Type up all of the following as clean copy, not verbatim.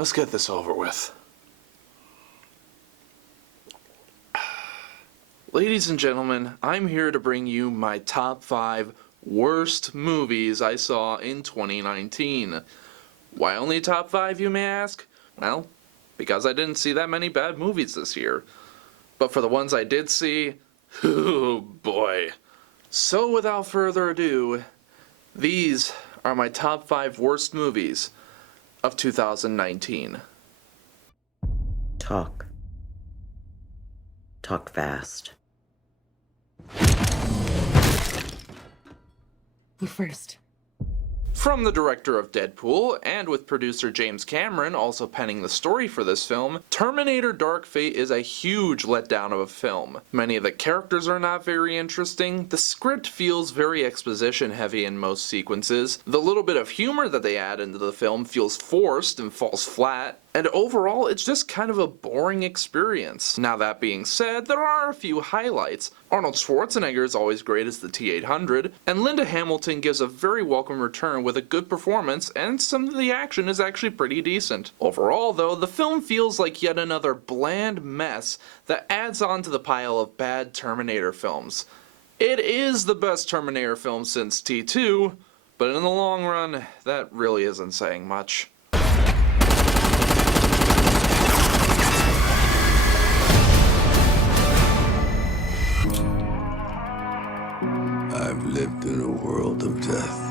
Let's get this over with. Ladies and gentlemen, I'm here to bring you my top 5 worst movies I saw in 2019. Why only top 5, you may ask? Well, because I didn't see that many bad movies this year. But for the ones I did see, oh boy. So without further ado, these are my top 5 worst movies of 2019. Talk fast. You first. From the director of Deadpool, and with producer James Cameron also penning the story for this film, Terminator Dark Fate is a huge letdown of a film. Many of the characters are not very interesting, the script feels very exposition heavy in most sequences, the little bit of humor that they add into the film feels forced and falls flat, and overall it's just kind of a boring experience. Now that being said, there are a few highlights. Arnold Schwarzenegger is always great as the T-800, and Linda Hamilton gives a very welcome return with a good performance, and some of the action is actually pretty decent. Overall though, the film feels like yet another bland mess that adds on to the pile of bad Terminator films. It is the best Terminator film since T2, but in the long run, that really isn't saying much. I've lived in a world of death.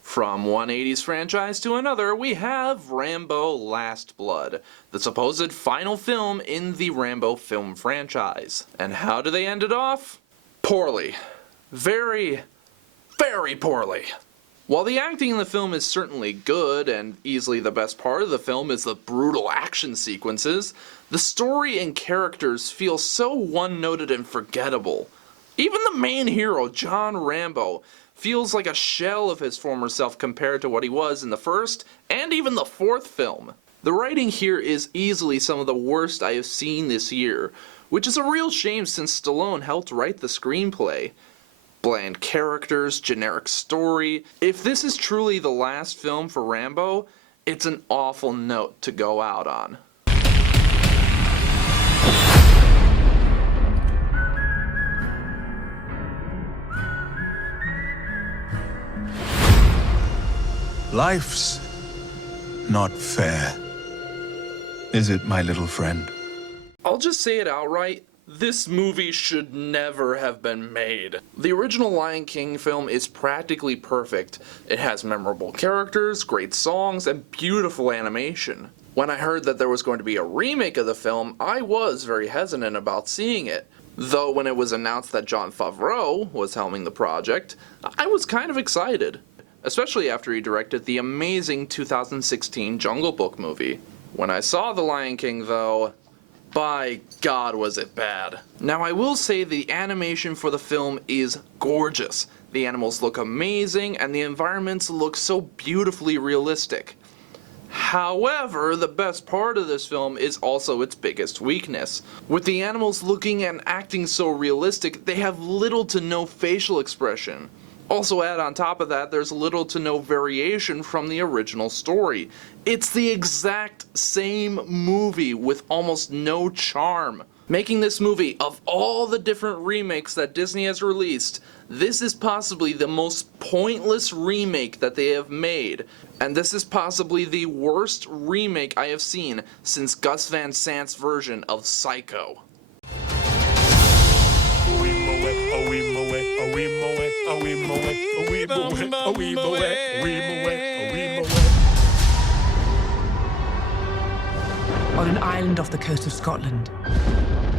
From one 80s franchise to another, we have Rambo: Last Blood, the supposed final film in the Rambo film franchise. And how do they end it off? Poorly. Very, very poorly. While the acting in the film is certainly good, and easily the best part of the film is the brutal action sequences, the story and characters feel so one-noted and forgettable. Even the main hero, John Rambo, feels like a shell of his former self compared to what he was in the first and even the fourth film. The writing here is easily some of the worst I have seen this year, which is a real shame since Stallone helped write the screenplay. Bland characters, generic story. If this is truly the last film for Rambo, it's an awful note to go out on. Life's not fair, is it, my little friend? I'll just say it outright, this movie should never have been made. The original Lion King film is practically perfect. It has memorable characters, great songs, and beautiful animation. When I heard that there was going to be a remake of the film, I was very hesitant about seeing it. Though when it was announced that Jon Favreau was helming the project, I was kind of excited. Especially after he directed the amazing 2016 Jungle Book movie. When I saw The Lion King though, by God was it bad. Now I will say the animation for the film is gorgeous. The animals look amazing and the environments look so beautifully realistic. However, the best part of this film is also its biggest weakness. With the animals looking and acting so realistic, they have little to no facial expression. Also add on top of that, there's little to no variation from the original story. It's the exact same movie with almost no charm. Making this movie, of all the different remakes that Disney has released, this is possibly the most pointless remake that they have made. And this is possibly the worst remake I have seen since Gus Van Sant's version of Psycho. On an island off the coast of Scotland,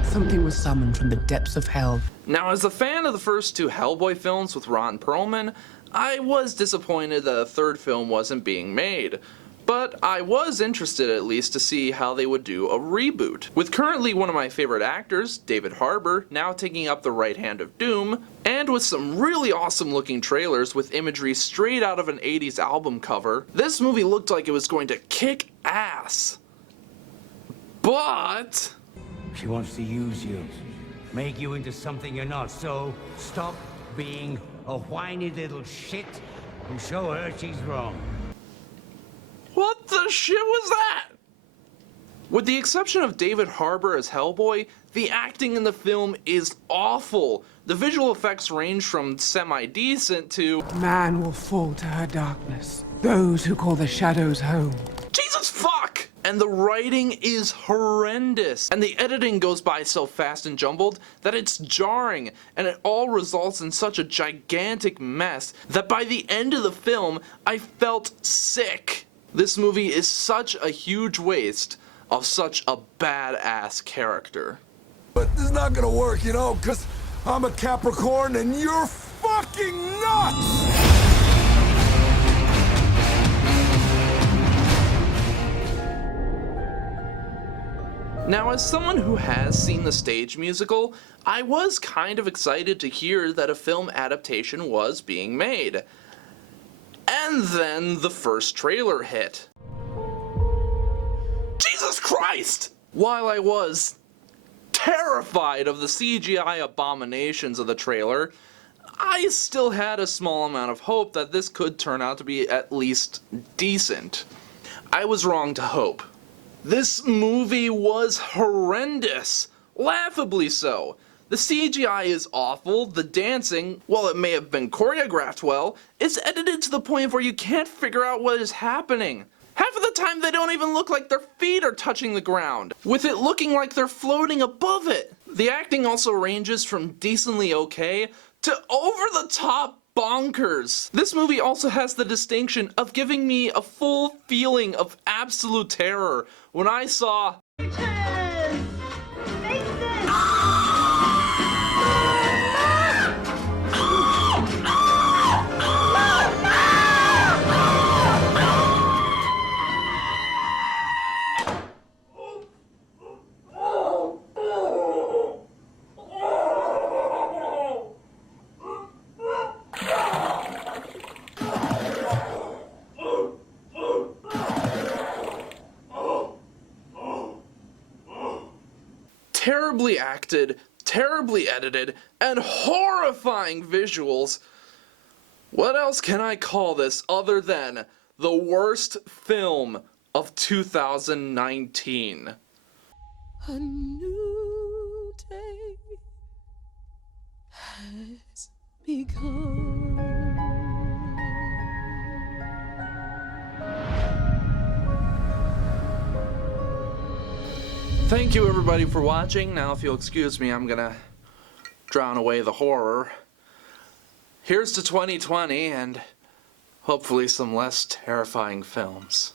something was summoned from the depths of hell. Now, as a fan of the first 2 HELLBOY films with Ron Perlman, I was disappointed that a third film wasn't being made. But I was interested at least to see how they would do a reboot. With currently one of my favorite actors, David Harbour, now taking up the right hand of Doom, and with some really awesome looking trailers with imagery straight out of an 80s album cover, this movie looked like it was going to kick ass. But she wants to use you, make you into something you're not, so stop being a whiny little shit and show her she's wrong. what the shit was that? With the exception of David Harbour as Hellboy, the acting in the film is awful. The visual effects range from semi-decent to Man will fall to her darkness. Those who call the shadows home. Jesus fuck! And the writing is horrendous. And the editing goes by so fast and jumbled that it's jarring, and it all results in such a gigantic mess that by the end of the film, I felt sick. This movie is such a huge waste of such a badass character. But this is not gonna work, you know, because I'm a Capricorn and you're fucking nuts! Now, as someone who has seen the stage musical, I was kind of excited to hear that a film adaptation was being made. And then the first trailer hit. Jesus Christ! While I was terrified of the CGI abominations of the trailer, I still had a small amount of hope that this could turn out to be at least decent. I was wrong to hope. This movie was horrendous, laughably so. The CGI is awful, the dancing, while it may have been choreographed well, is edited to the point where you can't figure out what is happening. Half of the time they don't even look like their feet are touching the ground, with it looking like they're floating above it. The acting also ranges from decently okay to over the top bonkers. This movie also has the distinction of giving me a full feeling of absolute terror when I saw terribly acted, terribly edited, and horrifying visuals. What else can I call this other than the worst film of 2019? A new day has begun. Thank you everybody for watching. Now if you'll excuse me, I'm gonna drown away the horror. Here's to 2020 and hopefully some less terrifying films.